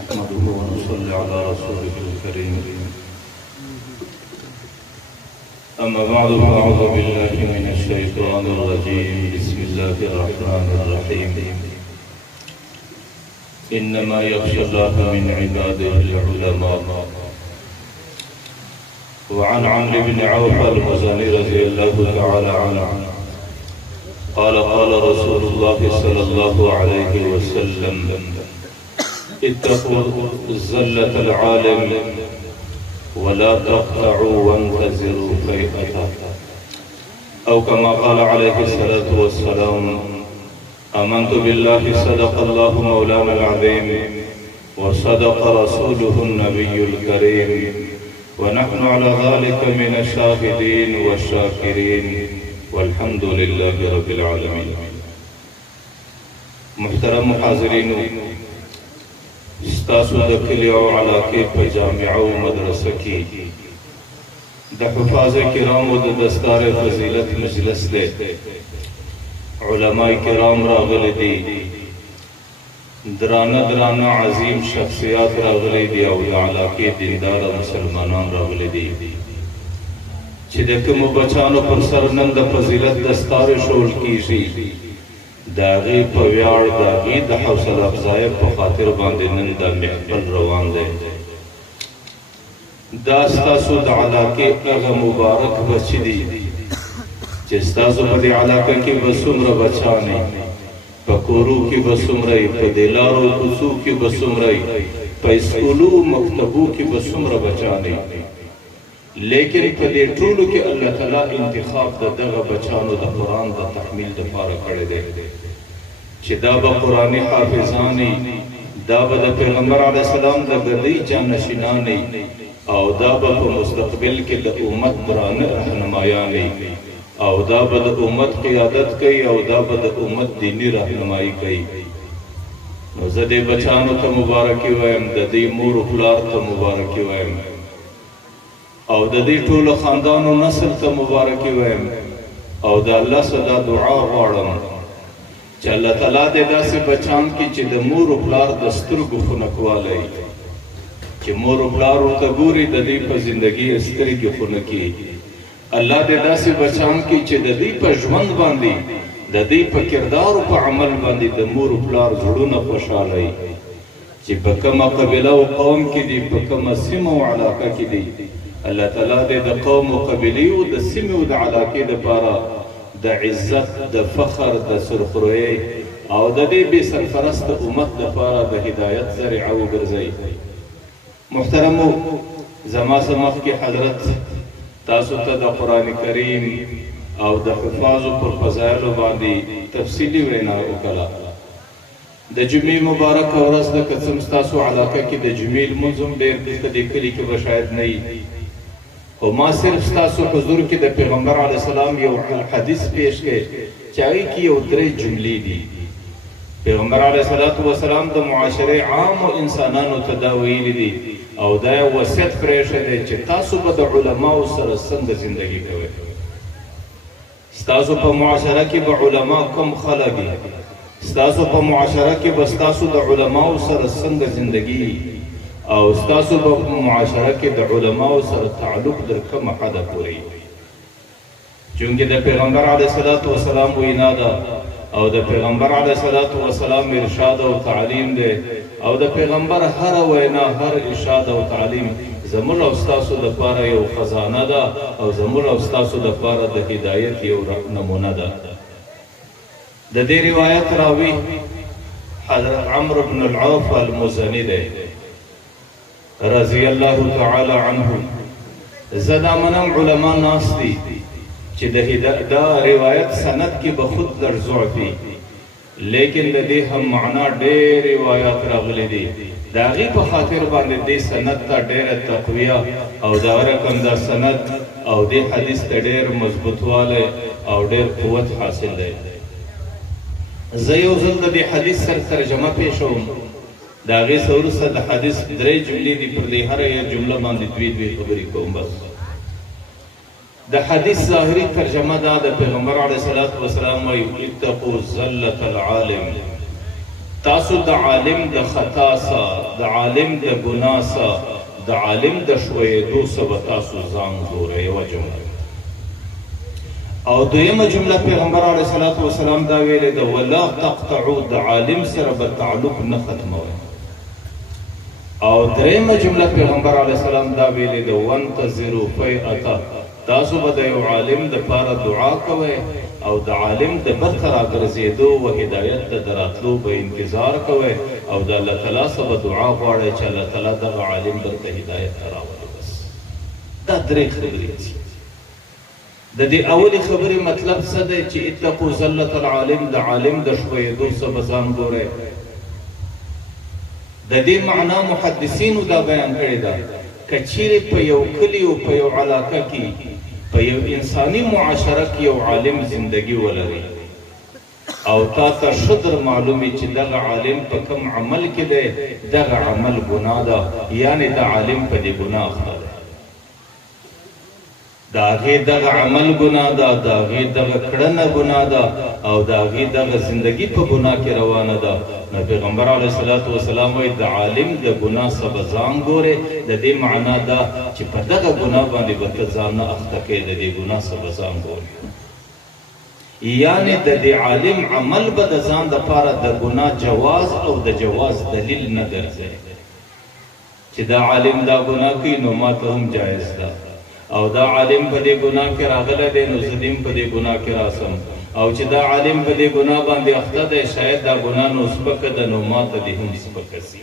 نحمده ونصلي على رسوله الكريم. أما بعد فأعوذ بالله من الشيطان الرجيم. بسم الله الرحمن الرحيم. إنما يخشى الله من عباده العلماء. وعن عمرو بن عوف المزني رضي الله تعالى عنه قال قال رسول الله صلى الله عليه وسلم: اتقوا زلة العالم ولا تقطعوا وانتظروا فيئته، أو كما قال عليه الصلاة والسلام: آمنت بالله صدق الله مولانا العظيم وصدق رسوله النبي الكريم ونحن على ذلك من الشاهدين والشاكرين والحمد لله رب العالمين. محترم حاضرین، ستاسو د کلیو علاقې په جامعه او مدرسه کې د حفاظ کرامو د دستار فضیلت مجلس دی. علماء کرام راغلي دي، درانه عظیم شخصیات راغلي دي او د علاقې دیندار مسلمانان راغلي دي چې د کومو بچانو پر سر نن د فضیلت دستار شول کیږي، د هغې په ویاړ د هغې د حوصله افزایۍ په خاطر باندې نن دا محفل روان دی. دا ستاسو د علاقې هغه مبارک بچي دي چې ستاسو په دې علاقه کې به څومره بچان وي، په کورو کې به څومره وي، په دې لارو کوڅو کې به څومره وي، په اسکولو مکتبو کې به څومره بچان وي، لیکن په دې ټولو کې الله تعالی انتخاب د دغه بچانو د قرآن د تحمیل دپاره کړی دی چې دا به قرآني حافظان وي، دا به د پیغمبر علیه السلام د ګدۍ جانشینان وي، او دا به په مستقبل کې د امت درانه رهنمایان وي، او دا به د امت قیادت کوي، او دا به د امت دینی رهنمایي کوي. نو زه دې بچانو ته مبارکي وایم، د دې مور و پلار ته مبارکي وایم، او د دې ټولو خاندانو نسل ته مبارکي وایم، او د الله څخه دعا غواړم چې الله تعالی دې داسې بچان کړي چې د مور و پلار د سترګو خنکوالی، چې مور و پلار ورته ګوري د دې په زندګي سترګې خنکي. الله دې داسې بچان کړي چې د دې په ژوند باندې، د دې په کردار او په عمل باندې د مور و پلار زړونه خوشحاله وي، چې په کومه قبیله او قوم کې دي، په کومه سیمه او علاقه کې دي. الله تعالی دې د قوم او قبیلې او د سیمې او د علاقې دپاره د عزت، د فخر، د سرخرویۍ او د دې بې سرپرسته امت دپاره د هدایت ذریعه وګرځئ. محترمو، زما څه مخکې حضرت تاسو ته د قرآن کریم او د حفاظو پر فضایلو باندې تفصیلي وینا وکړه. د جمعې مبارکه ورځ ده، که څه ستاسو علاقه کې د جمعې لمونځ هم ډېر دلته دې کلي کې به شاید نه وي، خو ما صرف ستاسو حضور کې د پیغمبر علیه السلام یو حدیث پیش کړی چې هغې کې یو 3 جملې دي. پیغمبر علیه السلام د معاشرې عامو انسانانو ته دا ویلي دي، او دا یو وصیت پرېښی دی چې تاسو به د علماو سره څنګه زندګي کوئ. ستاسو په معاشره کې به علما کوم خلک دي، ستاسو په معاشره کې به ستاسو د علماو سره څنګه زندګي، او ستاسو په معاشره کې د علماو سره تعلق در کومه حده پورې. چونکې د پیغمبر علیه السلام وینا ده، او د پیغمبر علیه السلام ارشاد او تعلیم دی، او د پیغمبر هر وینا، هر ارشاد او تعلیم زموږ او ستاسو دپاره یو خزانه ده، او زموږ او ستاسو دپاره د هدایت یو نمونه ده. د دې روایت راوي حضرت عمرو بن العوف المزني دی رضی الله تعالی عنه. زه دا منم علما ناست دي چې دا روایت سند کې به خود لږ ضعف وي، لیکن د دې هم معنا ډېر روایات راغلي دي، د هغې په خاطر باندې دې سند ته ډېره تقویه او دا رقم دا سند او دې حدیث ته ډېر مضبوطوالی او ډېر قوت حاصل دی. زه یو ځل د دې حدیث سره ترجمه پیښوم، د هغې څه وروسته د حدیث 3 جملې دي، پر دې هره یو جمله باندې 2 خبرې کوم. بس د حدیث ظاهري ترجمه دا د پیغمبر علیه السلام وایي: اتقوا زلة العالم تاسو د عالم د خطا سا د عالم د ګناه سا د عالم د شویدو سه به تاسو ځان ګورئ. یوه جمله او دویمه جمله پیغمبر علیه صلات وسلام دا ویلې ده ولا تقطعو د عالم سره به تعلق نه ختموئ. او دریمه جمله پیغمبر علیه السلام دا ویلې ده وانتظروا فیئته تاسو به د یو عالم دپاره دعا کوئ او د عالم د برته راګرځېدو و هدایت ته د راتلو به انتظار کوئ او د الله تعالی څخه به دعا غواړئ چې الله تعالی دغه عالم درته هدایت ته راولي. بس دا درې خبرې دي. د دې اولې خبرې مطلب څه دی چې اتقوا زلة العالم د عالم د ښویېدو څخه به ځان ګورئ. د دې معنا محدثینو دا بیان کړې ده که چیرې په یو کلي او په یو علاقه کې په یو انساني معاشره کې یو عالم زندگی ولري او تا ته ښه در معلومي چې دغه عالم په کوم عمل کې دی دغه عمل ګناه ده یعنې د عالم په دې ګناه اخته دی د هغې دغه عمل ګناه ده د هغې دغه کړنه ګناه ده او د هغې دغه زندگی په ګناه کې روانه ده نو پیغمبر علیه الصلاة وسلام وایي د عالم د ګناه څخه به ځان ګورې د دې معنا ده چې په دغه ګناه باندې به ته ځان نه اخته کوې د دې ګناه څخه به ځان ګورې یعنې د دې عالم عمل به د ځان دپاره د ګناه جواز او د جواز دلیل نه ګرځي چې دا عالم دا ګناه کوي نو ما ته هم جایز ده او دا عالم په دې ګناه کې راغلی دی نو زه دې په دې ګناه کې راسم او چې دا عالم په دې ګناه باندې اخته دی شاید دا ګناه نو سپکه ده نو ما ته دې هم سپکه سي.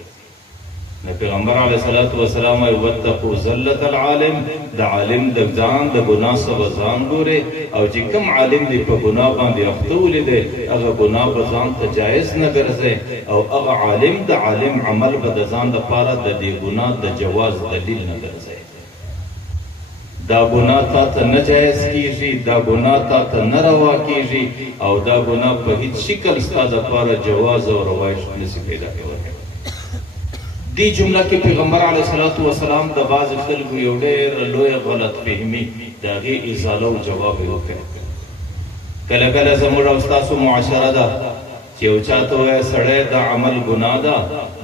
نو پیغمبر علیه الصلاة وسلام وایي واتقوا زلة العالم د عالم د ځان د ګناه څخه به ځان ګورې او چې کوم عالم دې په ګناه باندې اخته ولیدی هغه ګناه به ځان ته جایز نه ګرځئ او هغه عالم د عالم عمل به د ځان دپاره د دې ګناه د جواز دلیل نه ګرځئ. دا ګناه تا ته نه جایز کیږي دا ګناه تا ته نه روا کیږي او دا ګناه په هیڅ شکل ستا دپاره جواز او روایت نشي پیدا کولی. دې جمله کې پیغمبر علیه الصلاة وسلام د بعضې خلکو یو ډېره لویه غلط فهمي د هغې ازاله او جواب یې وکړی. کله کله زموږ او ستاسو معاشره ده چې یو چا ته ووایه سړی دا عمل ګناه ده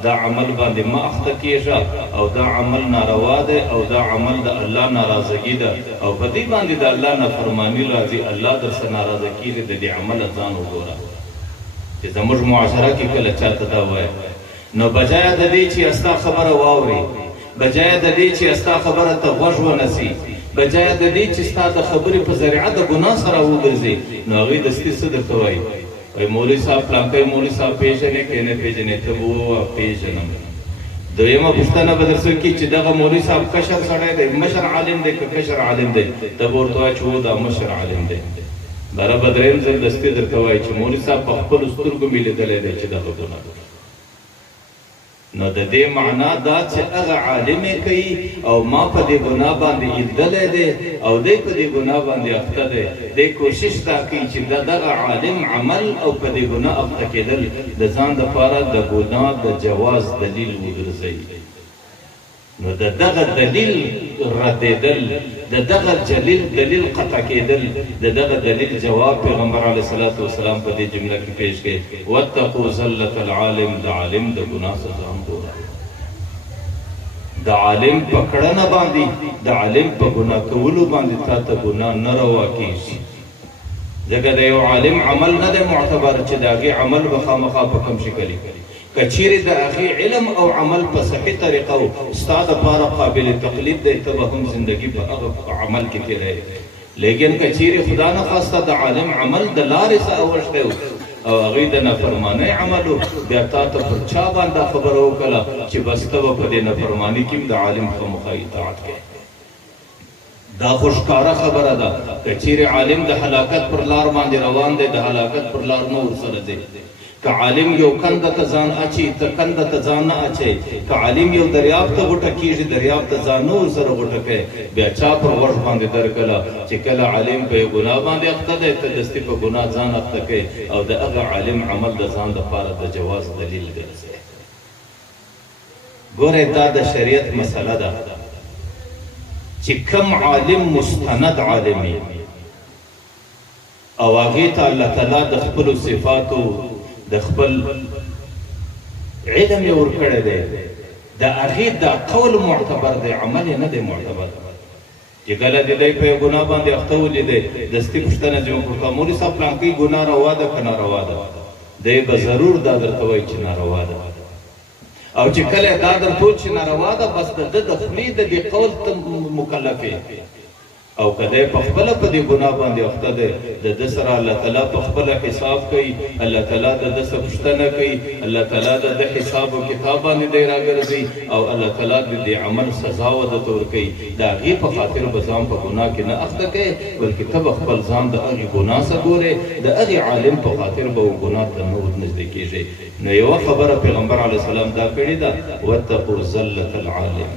دا عمل باندې مه اخته کېږه او دا عمل ناروا دی او دا عمل د الله ناراضګي ده او په دې باندې د الله نافرماني راځي الله درسه ناراضه کېږي د دې عمله ځان وګوره. چې زموږ معاشره کې کله چاته دا ووایه نو بجایه د دې چې ستا خبره واوري بجایه د دې چې ستا خبره ته غوږ ونسي بجایه د دې چې ستا د خبرې په ذریعه د ګناه سره وګرځي نو هغوی دستي څه درته وایي وایي مولوي صاحب پلانکی مولوي صاحب پېژنې که نه پېژنې ته به ووایه پېژنم. دویمه پوښتنه به در څه کړي چې دغه مولوي صاحب کشر سړی دی مشر عالم دی که کشر عالم دی ته به ورته وایه چې هو دا مشر عالم دی. بره به درېیم ځل دستي درته وایي چې مولوي صاحب په خپلو سترګو مې لیدلی دی چې دغه ګناه ده. نو د دې معنا دا چې هغه عالم یې کوي او ما په دې ګناه باندې لیدلی دی او دی په دې ګناه باندې اخته دی دی کوشش دا کوي چې دغه عالم عمل او په دې ګناه اخته کېدل د ځان دپاره د ګناه د جواز دلیل وګرځوي. نو د دغه دلیل ردېدل د دغه دلیل قطع کېدل د دغه دلیل جواب پیغمبر علیه الصلاة وسلام په دې جمله کې پیش کړي واتقوا زلة العالم د عالم د ګناه څخه ځان ګوره. د عالم په کړنه باندې د عالم په ګناه کولو باندې تا ته ګناه نه روا کېږي ځکه د یو عالم عمل نه دی معتبر چې د هغې عمل به خامخا په کوم شکل وي که چیرې د هغې علم او عمل په صحیح طریقه و ستا دپاره قابل تقلید دی ته به هم زندګي په هغه عمل کې تېروې لیکن که چیرې خدا نخواسته د عالم عمل د لارې څخه اوښتی و او هغوی د نافرمانۍ عمل و بیا تا ته پر چا باندې خبره وکړه چې بس ته به په دې نافرماني کې هم د عالم خامخا اطاعت کوې. دا خو ښکاره خبره ده که چیرې عالم د هلاکت پر لار باندې روان دی د هلاکت پر لار نه ورسره ځي. که عالم یو کنده ته ځان اچي ته کنده ته ځان نه اچوي که عالم یو دریاب ته غوټه کېږي دریاب ته ځان نه ورسره غوټه کوي بیا چا پر غوږ باندې درکړه چې کله عالم په یو ګناه باندې اخته دی ته دستي په ګناه ځان اخته کوي او د هغه عالم عمل د ځان دپاره د جواز دلیل ګرځي. ګورئ دا د شریعت مسله ده چې کوم عالم مستند عالم وي او هغې ته الله تعالی د خپلو صفاتو د خپل علم یې ورکړی دی د هغې دا قول معتبر دی عمل یې نه دی معتبر چې کله د دی په یو ګناه باندې اخته ولیدی دستي پوښتنه چې وکړه مولوي صاحب پلانکۍ ګناه روا ده که ناروا ده دی به ضرور دا درته وایي چې ناروا ده او چې کله دا درته وایي چې ناروا ده بس د ده د خولې د دې قول ته مکلف او که دی په خپله په دې ګناه باندې اخته دی د ده سره الله تعالی په خپله حساب کوي الله تعالی د ده څه پوښتنه کوي الله تعالی د ده حساب و کتاب باندې دی راګرځوي او الله تعالی د دې عمل سزا و درته ورکوي د هغې په خاطر به ځان په ګناه کې نه اخته کوې بلکې ته به خپل ځان د هغې ګناه څه ګورې د هغې عالم په خاطر به و ګناه ته نه ورنږدې کېږې نو یوه خبره پیغمبر علیه السلام دا کړې ده واتقوا زلة العالم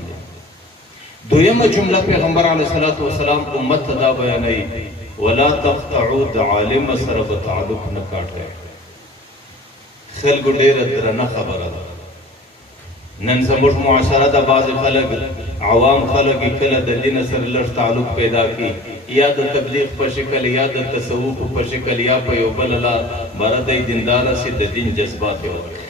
دویمه جمله پیغمبر علیه السلام امت ته دا بیانوي ولا تقطعوا د عالم سره به تعلق نه کاټئ خلکو ډېره درنه خبره ده نن زموږ معاشره د بعضې خلک عوام خلک یې کله د دین سره لږ تعلق پیدا کړي یا د تبلیغ په شکل یا د تصوف په شکل یا په یو بله لار بره دی دینداره سي د دین جذبات یې ورکړي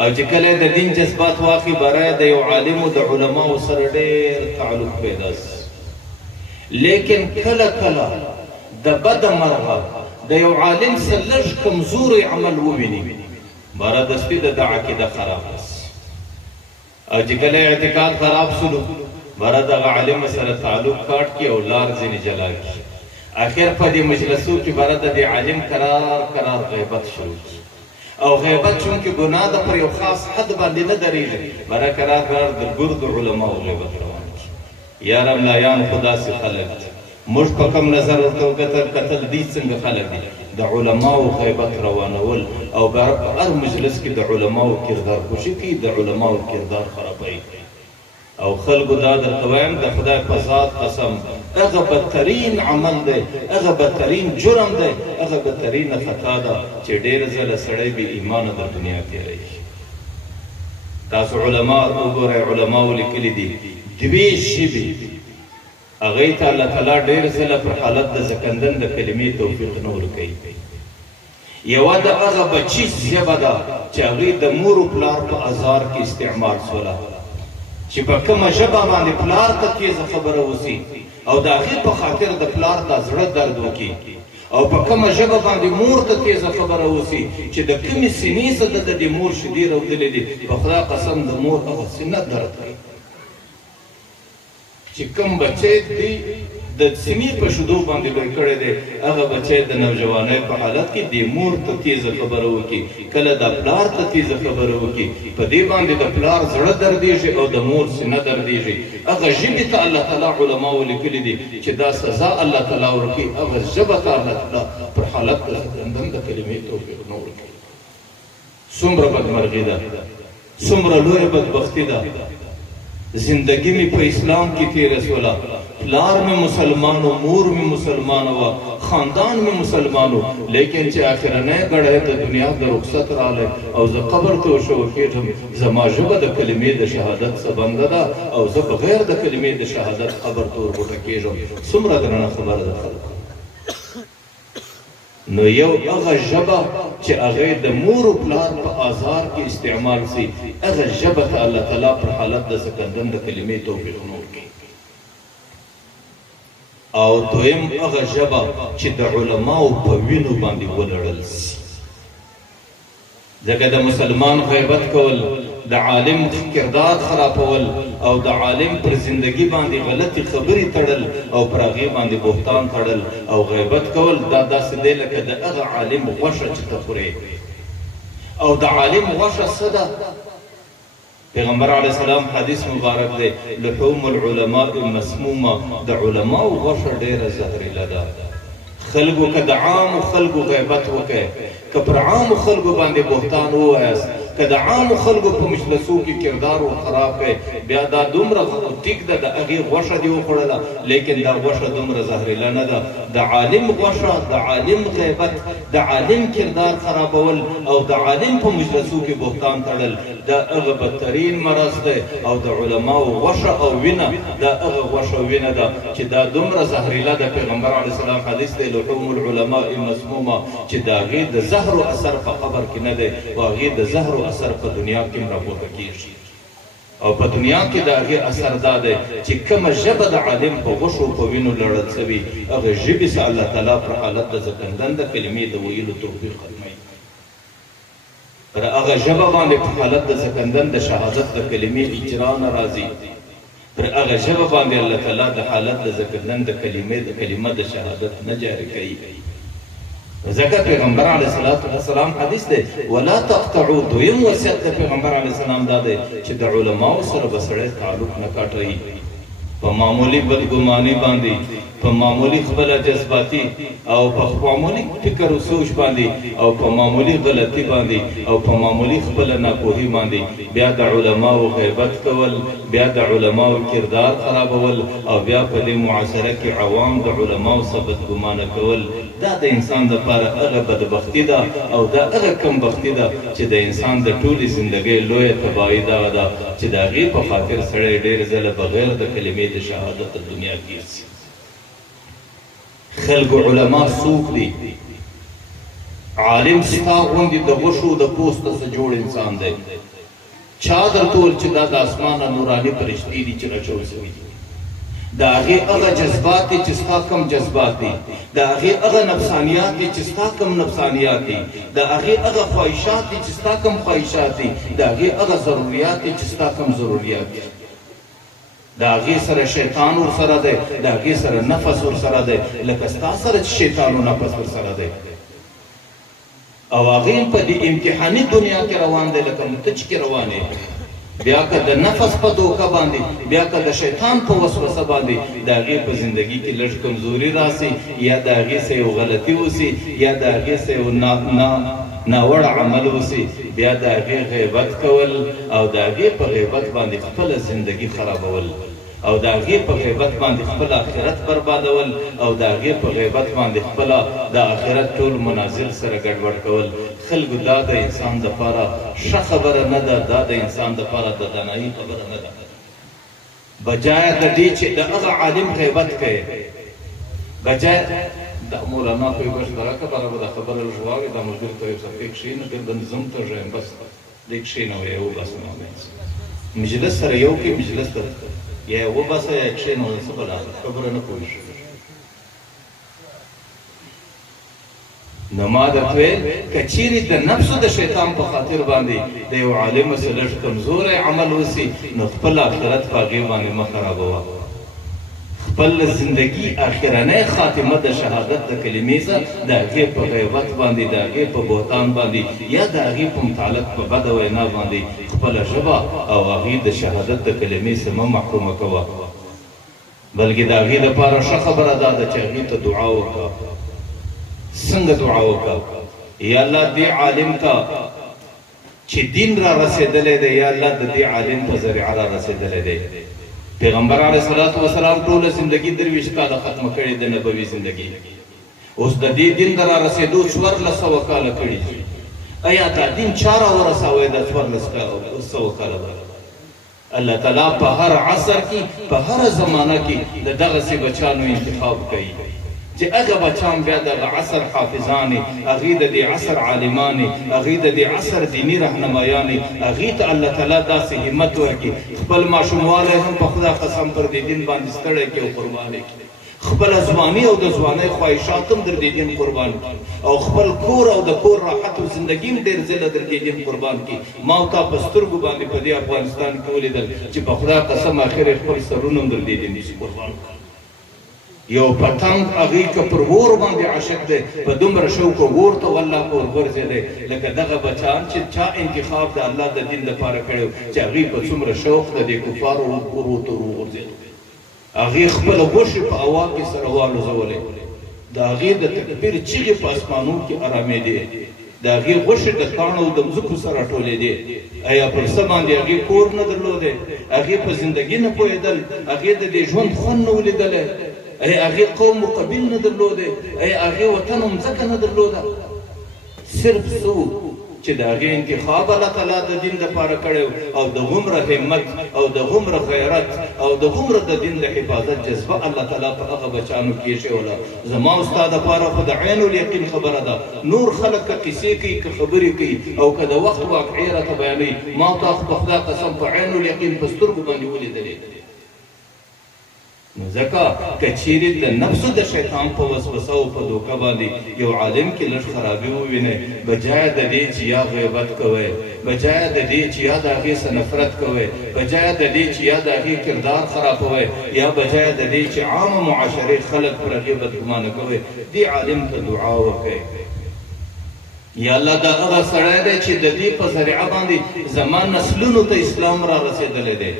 او چې کله د دین جذبات واخلي بره د یو عالمو د علماو سره ډېر تعلق پیدا سي لیکن کله کله د بده مرغه د یو عالم سره لږ کمزوری عمل وویني بره دستي د ده عقیده خرابه سي او چې کله اعتقاد خراب سلو بره دغه عالم سره تعلق کاټ کړي او لار ځینې جلا کړي اخر په دې مجلسو کې بره د دې عالم کرار غیبت شروع کړي او غیبت چونکې ګناه ده پر یو خاص حد باندې نه درېږي بره کرار د ګردو علماو غیبت روان کړي یاره ملایان خو داسې خلک دي موږ په کم نظر ورته وکتل دوی څنګه خلک دي د علماو غیبت روانول او په هر مجلس کې د علماو کردار خوشي کوي د علماو کردار خرابوي او خلکو دا درته وایم د خدای په ذات قسم هغه بدترین عمل دی هغه بدترین جرم دی هغه بدترینه خطا ده چې ډېر ځله سړی بې ایمانه د دنیا تېروي تاسو علما وګورئ علماو لیکلي دي دوې ژبې هغې ته الله تعالی ډېر ځله پر حالت د زکندن د کلمې توفیق نه ورکوي یوه د هغه بچي ژبه ده چې هغې د مور و پلار په ازار کې استعمال شوله چې په کومه ژبه باندې پلار ته تیزه خبره وسي او د هغې په خاطر د پلار د زړه درد وکړي او په کومه ژبه باندې مور ته تیزه خبره وسي چې د کومې سینې څه د دې مور شیدې راودلې دي په خدای قسم د مور هغه سینه درد کوي چې کوم بچی دی د سینې په شیدو باندې لوی کړی دی هغه بچی د نوجوانۍ په حالت کې د مور ته تیزه خبره وکړي کله د پلار ته تیزه خبره وکړي په دې باندې د پلار زړه دردېږي او د مور سینه دردېږي هغه ژبې ته الله تعالی علماو لیکلي دي چې دا سزا الله تعالی ورکوي هغه ژبه ته الله تعالی پر حالت د زندن د کلمې توفیق نه ورکوي څومره بدمرغي ده څومره لویه بدبختي ده زندگی میں په اسلام کی تیره سولا پلار میں مسلمانو مور میں مسلمانو خاندان میں مسلمانو لیکن چې آخرنۍ ګړی د دنیا د رخصت رالی او زه قبر ته وشوه کېږم زما ژبه د کلمې د شهادت څه بنده ده او زه بغیر د کلمې د شهادت قبر ته ورغوټه کېږم څومره درنه خبره ده خلکو نو یو هغه ژبه چې هغې د مور و پلار په آزار کې استعمال سي هغه ژبه ته الله تعالی پر حالت د سکندن د کلمې توفیق نه ورکوي او دویم هغه ژبه چې د علماو په وینو باندې ولړل سي ځکه د مسلمان غیبت کول د عالم کردار خرابول او د عالم پر زندگی باندې غلطی خبرې تړل او پر هغې باندې بهتان تړل او غیبت کول دا داسې دی لکه د هغه عالم غوښه چې ته خورې او د عالم غوښه څه ده پیغمبر علیه السلام حدیث مبارک دی لحوم العلماء مسمومه د علماو غوښه ډېره زهرېله ده خلکو که د عامو خلکو غیبت وکړئ که پر عامو خلکو باندې بهتان ووایاست که د عامو خلکو په مجلسو کې کردار خراب کړئ بیا دا دومره ټیک ده د هغې غوښه دې وخوړله لیکن دا غوښه دومره زهرېله نه ده د عالم غوښه د عالم غیبت د عالم کردار خرابول او د عالم په مجلسو کې بهتان تړل دا هغه بدترین مرض دی او د علماو غوښه او وینه دا هغه غوښه او وینه ده چې دا دومره زهریله ده. پیغمبر علیه السلام حدیث دی لحوم العلماء مسمومه چې د هغې د زهرو اثر په قبر کې نه دی او هغې د زهرو اثر په دنیا کې هم راپورته کېږي. او په دنیا کې د هغې اثر دا دی چې کومه ژبه د عالم په غوښو په وینو لړل سوي هغه ژبې سه الله تعالی پر حالت د زکندن د کلمې د ویلو توفیق ختموي. پر هغه ژبه باندې په حالت د زکندن د شهادت د کلمې اجرا نه راځي. پر هغه ژبه باندې الله تعالی د حالت د زکندن د کلمه د شهادت نه جاری کوي. ځکه پیغمبر علیه السلام حدیث دی ولا تقطعوا دویم وصیت د پیغمبر علیه السلام دا دی چې د علماو سره به سړی تعلق نه کاټوي. په معمولي بدګماني باندې په معمولي خپله جذباتي او په معمولي فکر و سوچ باندې او په معمولي غلطي باندې او په معمولي خپله ناپوهي باندې بیا د علماو غیبت کول، بیا د علماو کردار خرابول او بیا په دې معاشره کې عوام د علماو څخه بدګمانه کول، دا د انسان دپاره هغه بدبختي ده او دا هغه کمبختي ده چې د انسان د ټولې زندګۍ لویه تباهي دغه ده چې د هغې په خاطر سړی ډېر ځله بغیر د کلمې د شهادت د دنیا ګرځي. خلکو علما څوک دي؟ عالم ستا غوندې د غوښو د پوسته څخه جوړ انسان دی. چا درته وویل چې دا د اسمانه نوراني فرشتې دي چې راچول شوي دي؟ د هغې هغه جذبات دي چې ستا کم جذبات دي، د هغې هغه نفسانیات دي چې ستا کم نفسانیات دي، د هغې هغه خواهشات دي چې ستا کم خواهشات دي، د هغې هغه ضروریات دي چې ستا کم ضروریات دي. د هغې سره شیطان ورسره دی، د هغې سره نفس ورسره دی لکه ستا سره چې شیطان و نفس ورسره دی. او هغې په دې امتحاني دنیا کې روان دی لکه متج کې روان یې. بیا که د نفس په دوکه باندې، بیا که د شیطان په وسوسه باندې د هغې په زندګي کې لږ کمزوري راسي یا د هغې څه یو غلطي وسي یا د هغې څه یو ناوړ عمل وسي، بیا د هغې غیبت کول او د هغې په غیبت باندې خپله زندګي خرابول او د هغې په غیبت باندې خپل آخرت بربادول او د هغې په غیبت باندې خپله د آخرت ټول منازل سره ګډوډ کول. خلکو دا د انسان دپاره ښه خبره نه ده، دا د انسان دپاره د دانایي خبره نه ده. بجای د دې چې د هغه عالم غیبت کوې، بجای دا مولانا خو یې بشپړه خبره به دا خبره لږ واورې، دا ملګري ته یو څپې کښېنه بیا به زم ته ژایم بس دې کښېنوه یا وباسه مجلس سره یو کې مجلس ته یا یې وباسه یا یې کښېنوه څه بله خبره نه پوه شو. نو ما درته ویل که چیرې د نفسو د شیطان په خاطر باندې د یو عالم څه لږ کمزوری عمل وسي نو خپل آخرت په هغې باندې مه خرابوه. خپل زندگی آخرنۍ خاتمه د شهادت د کلمې څخه د هغې په غیبت باندې، د هغې په بهتان باندې یا د هغې په متعلق په بده وینا باندې خپله ژبه او هغې د شهادت د کلمې څخه مه محرومه کوه، بلکې د هغې دپاره ښه خبره دا ده چې هغې ته دعا وکړه. څنګه دعا وکړه؟ یا الله دې عالم ته چې دین را رسېدلی دی، یا الله د دې عالم په ذریعه را رسېدلی دی. پیغمبر علیه السلام ټوله زندګي درویشت کاله ختمه کړې د نبوي زندګي، اوس د دې دین د را رسېدو 1400 کاله کړي دي. ایا دا دین چا را ورسوی دا 1400 کاله به؟ الله تعالی په هر عصر کې په هر زمانه کې د دغسې بچانو انتخاب کوي چې هغه بچان بیا دغه عصر حافظانې، هغې د دې عصر عالمانې، هغې د دې عصر دیني رهنمایانې، هغې ته الله تعالی داسې همت ورکړي خپل ماشوموالی هم په خدا قسم پر دې دین باندې ستړی کړي او قربان یې کړي، خپله ځواني او د ځوانۍ خواهشات هم در دې دین قربان کړي او خپل کور او د کور راحت او زندګي هم ډېر ځله در دې دین قربان کړي. ما او تا په سترګو باندې په دې افغانستان کې ولیدل چې په خدا قسم اخر یې خپل سرونه هم در دې دین قربان کړي. یو پتنګ هغې که پر اور باندې عاشق دی په دومره شوق اور ته والله په ورغورځېدی لکه دغه بچان چې چا انتخاب د الله د دین لپاره کړی چې هغې په څومره شوق د دې کفارو اورو ته وغورځېدو. هغې خپله غوښې په هوا کې سره والوځولې، د هغې د تکبیر چیغې په اسمانو کې ارامېدې، د هغې غوښې د کاڼو د مځکو سره ټولېدې. ایا پر څه باندې هغې کور نه درلودی، هغې په زندګي نه پوهېدل، هغې د دې ژوند خوند نه ولیدلی، ای هغې قوم و قبیل نه درلودی، ای هغې وطن و مځکه نه درلوده. صرف څو چې د هغې انتخاب الله تعالی د دین دپاره کړی او د هومره همت او د هومره غیرت او د هومره د دین د حفاظت جذبه الله تعالی په هغه بچانو کې ایښې زما او ستا دپاره خو د عین الیقین خبره ده نور خلک که قصې کوي که خبرې کوي او که د وخت واقعې راته بیانوي ما تاسو په خدای قسم په عین الیقین په سترګو باندې ولیدلې نو ځکه که چیرې د نفسو د شیطان په وسوسه او په دوکه باندې یو عالم کې لږ خرابي ووینئ بجای د دې چې یا غیبت کوئ بجای د دې چې یا د هغې څه نفرت کوئ بجای د دې چې یا د هغې کردار خرابوئ یا بجای د دې چې عامه معاشرې خلک پر هغې بدګمانه کوئ دې عالم ته دعا وکئ یا الله دا هغه سړی دی چې د دې په ذریعه باندې زما نسلونو ته اسلام را رسېدلی دی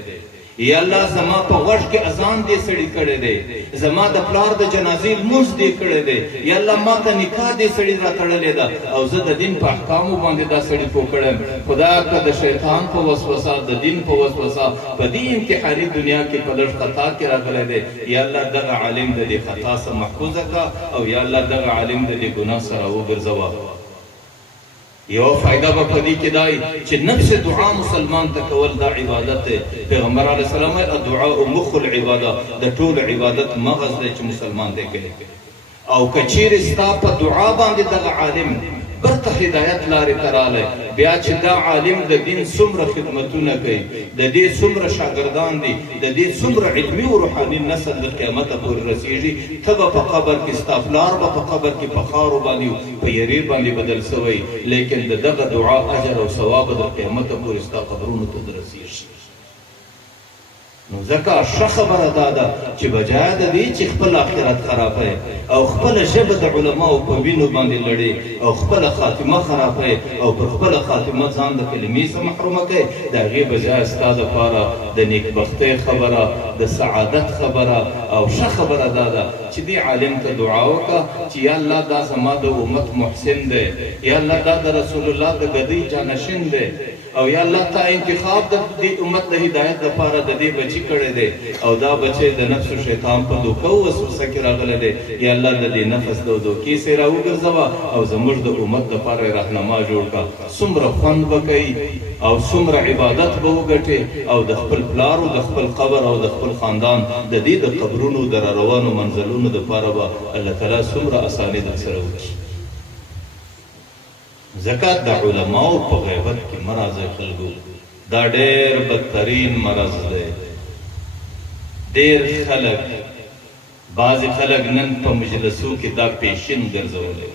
یا الله زما په غوږ کې اذان دې سړي کړی دی زما د پلار د جنازې لمونځ دې کړی دی یا الله ما ته نکاح دې سړي را تړلې ده او زه د دین په احکامو باندې دا سړي پوه کړم خدایا که د شیطان په وسوسه د دین په وسوسه په دې امتحاني دنیا کې په لږ خطا کې راغلی دی یا الله دغه عالم د دې خطا څخه محفوظه کړه او یا الله دغه عالم د دې ګناه سره وګرځوه یو فائدہ به په دې کې دی چې نفس دعا مسلمان ته کول دا عبادت دی پیغمبر علیه السلام الدعاء مخ العباده د ټول عبادت مغز دی چې مسلمان دی کوي او که چیرې ستا په دعا باندې دغه عالم برته هدایت لارې ته رالی بیا چې دا عالم د دین څومره خدمتونه کوي د دې څومره شاګردان دي د دې څومره علمي او روحاني نسل د قیامته پورې رسېږي ته به په قبر کې ستا پلار به په قبر کې په خاورو باندې په یرې باندې بدل سوی لیکن د دغه دعا اجر او ثواب د قیامته پورې ستا قبرونو ته رسېږي نو ځکه ښه خبره دا ده چې بجای د دې چې خپل آخرت خرابوي او خپله ژبه د علماو په وینو باندې لړې او خپله خاتمه خرابوي او پر خپله خاتمه ځان د کلمې څخه محرومه کوي د هغې بجای ستا دپاره د نیکبختۍ خبره د سعادت خبره او ښه خبره دا ده چې دې عالم ته دعا وکړه چې یا الله دا زما د امت محسن دی یا الله دا د رسول الله د ګدۍ جانشین دی او یا الله تا انتخاب د دې امت د هدایت لپاره د دې بچي کړی دی او دا بچی د نفس و شیطان په دوکه او وسوسه کې راغلی دی یا الله د دې نفس د دوکې څخه راوګرځوه او زموږ د امت دپاره یې رهنما جوړ کړه څومره خوند به کوي او څومره عبادت به وګټې او د خپل پلار او د خپل قبر او د خپل خاندان د دې د قبرونو د راروانو منزلونو دپاره به الله تعالی څومره اساني در سره وکړي زکات د علماو په غیبت کې مرض خلکو دا ډېر بدترین مرض دی ډېر خلک بعضې خلک نن په مجلسو کې دا پیشن ګرځولی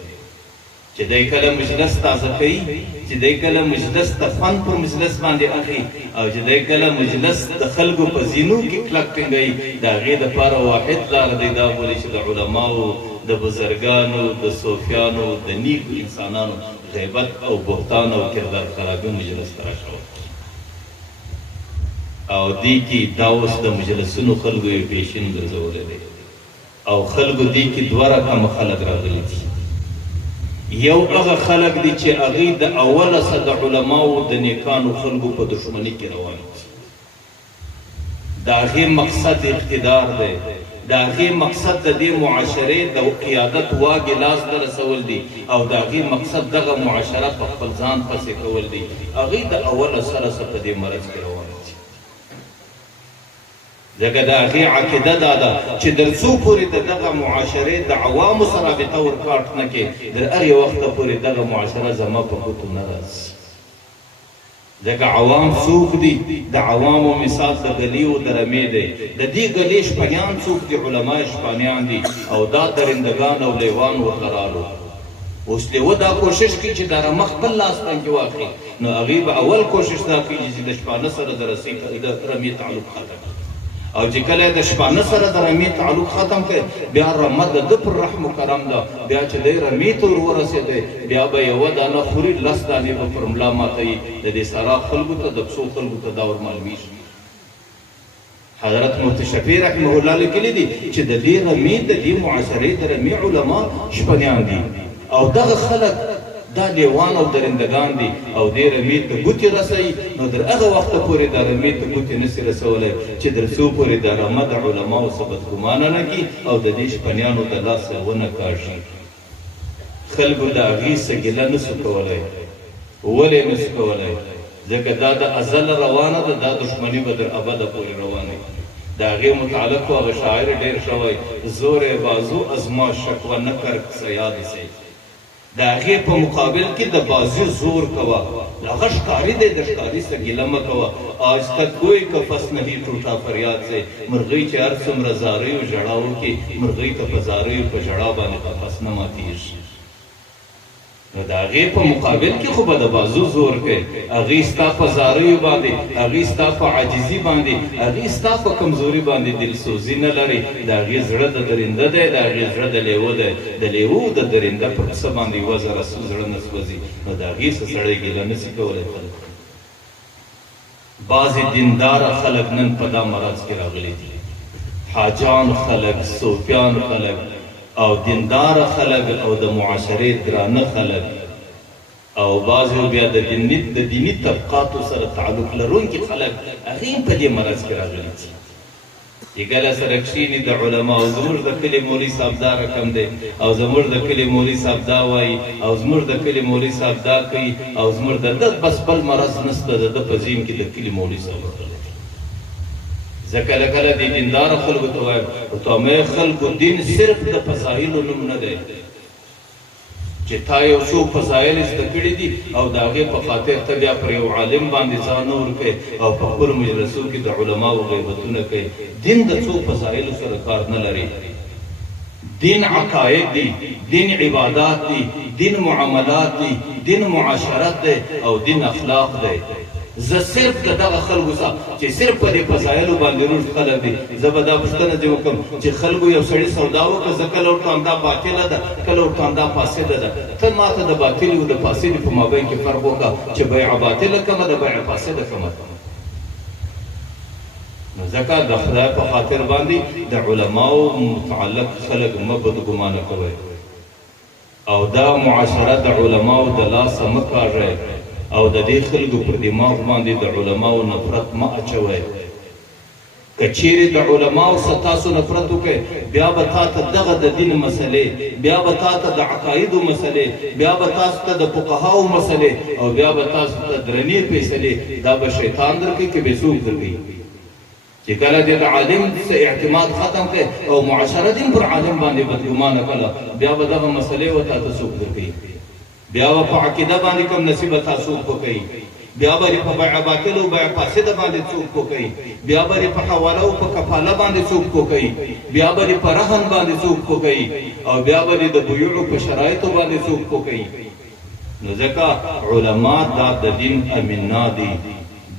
چې دی کله مجلس تازه کوي چې دی کله مجلس د فن پر مجلس باندې اخلي او چې دی کله مجلس د خلکو په زینو کې کلک ټینګوي د هغې دپاره واحد لاره دی دا بولي چې د علماو د بزرګانو د صوفیانو د نیکو انسانانو غیبت او بهتان او کردار خرابي مجلس ته راشوه او دې کې دا اوس د مجلسونو خلکو یې پیشن ګرځولی دی او خلکو دې کې دوه رقمه خلک راغلي دي یو هغه خلک دي چې هغوی د اوله څه د علماو د نیکانو خلکو په دښمني کې روان دي د هغې مقصد اقتدار دی د هغې مقصد د دې معاشرې د قیادت واګې لاس ته رسول دي او د هغې مقصد دغه معاشره په خپل ځان پسې کول دي هغوی د اوله سره څه په دې مرض کې روان دي ځکه د هغې عقیده دا ده چې تر څو پورې د دغه معاشرې د عوامو سره رابطه ورکاټ نه کړې تر هغې وخته پورې دغه معاشره زما په ګوتو نه راځي ځکه عوام څوک دي د عوامو مثال د ګلي او د رمې دی د دې ګلې شپنیان څوک دي علما شپانیان دي او دا درندګان او لیوان ورته رالو اوس لیوه دا کوشش کوي چې دا رمه خپل لاس باندې واخلي نو هغې به اول کوشش دا کوي چې د شپانه سره د رمې تعلق ختم او چې کله د شپانه سره د رمې تعلق ختم کړي بیا رمه د ده پر رحم و کرم ده بیا چې دی رمې ته ور ورسېدی بیا به یوه دانه خوري 10 دانې به پر ملا ماتوي د دې سراغ خلکو ته د پسو خلکو ته دا ور معلومیږي حضرت مفتي شفیع رحمه الله لیکلي دي چې د دې رمې د دې معاشرې د رمې علما شپنیان دي او دغه خلک دا لیوان او درندگان دي او دې رمې ته ګوتې رسوي نو تر هغه وخته پورې دا رمې ته ګوتې نسي رسولی چې تر څو پورې دا رمه د علماو څه بدګمانه نه کړي او د دې شپنیانو د لاسه ونه کاږي خلکو د هغې څه ګیله نسو کولی ولې نشي کولی ځکه دا د ازل روانه ده دا دښمني به در ابده پورې روانه وي د هغې متعلق خو هغه شاعر ډېر شوی زور بازو از ما شکوه نه کر سیاد سی د هغې په مقابل کې د بازي زور کوه هغه ښکاري دی د ښکاري څه ګیله مه کوه آج تک کوئی کفس نہیں ټوټا فریاد سے مرغۍ چې هر څومره زاریو ژړا وکړي مرغۍ ته په زاریو په ژړا باندې قفس نه ماتېږي نو د هغې په مقابل کې خو به د بازو زور کوي هغې ستا په زاریو باندې هغې ستا په عاجزي باندې هغې ستا په کمزوري باندې دلسوزي نه لري د هغې زړه د درنده دی د هغې زړه د لیوه دی د لیوه د درنده په پسه باندې یوه زره زړه نه سوځي نو د هغې څه سړی ګیله نسي کولی خلک بعضې دینداره خلک نن په دا مرض کې راغلي دي حاجان خلک صوفیان خلک او دیندار خلک او د معاشرې درانه خلک او بعضې بیا د دیني طبقاتو سره تعلق لرونکي خلک هغې هم په دې مرض کې راغلي دي یګله سره کښېني د علماو زموږ د کلي مولي صاحب دا رقم دی او زموږ د کلي مولي صاحب دا وایي او زموږ د کلي مولي صاحب دا کوي او زموږ د ده بس بل مرض نشته د ده په ذهن کې د کلي مولي صاحب زه کله کله دې دینداره خلکو ته وایم ورته خلکو دین صرف د فضایلو نوم نه دی چې تا یو څو فضایل زده کړي دي او د هغې په خاطر ته بیا پر یو عالم باندې ځان نه ورکوې او په خپلو مجلسو کې د علماو غیبتونه کوي دین د څو فضایلو سره کار نه لري دین عقاید دی دین عبادات دی دین معاملات دی دین معاشرت دی او دین اخلاق دی زه صرف د دغه خلکو څخه چې صرف په دې فضایلو باندې روږد خلک دي زه به دا پوښتنه دې وکړم چې خلکو یو سړي سودا وکړه زه کله ورته هم دا باطله ده کله ورته هم دا فاسده ده ته ما ته د باطلې او د فاسدې په مابین کې فرق وکړه چې بیع باطله کمه ده بیع فاسده کمه ده نو ځکه د خدای په خاطر باندې د علماو متعلق خلک مه بدګمانه کوئ او دا معاشره د علماو د لاسه مه کاږئ او د دې خلکو پر دماغ باندې د علماو نفرت مه اچوئ که چیرې د علماو څخه تاسو نفرت وکئ بیا به تا ته دغه د دین مسلې بیا به تا ته د عقایدو مسلې بیا به تاسو ته د فقهاو مسلې او بیا به تاسو ته درنې فیصلې دا به شیطان درکوي که به څوک درکوي چې کله دې د عالم څه اعتماد ختم کړي او معاشره دین پر عالم باندې بدګمانه کړه بیا به دغه مسلې ورته ته څوک درکوي بیا به په عقیده باندې کوم نصیبه تاسو وکړئ بیا به په بیع باطل او بیع فاسده باندې څوک وکړئ بیا به په حواله او په کفاله باندې څوک وکړئ بیا به په رهن باندې څوک وکړئ او بیا به د بیوع په شرایطو باندې څوک وکړئ نو ځکه علما دا د دین امنا دي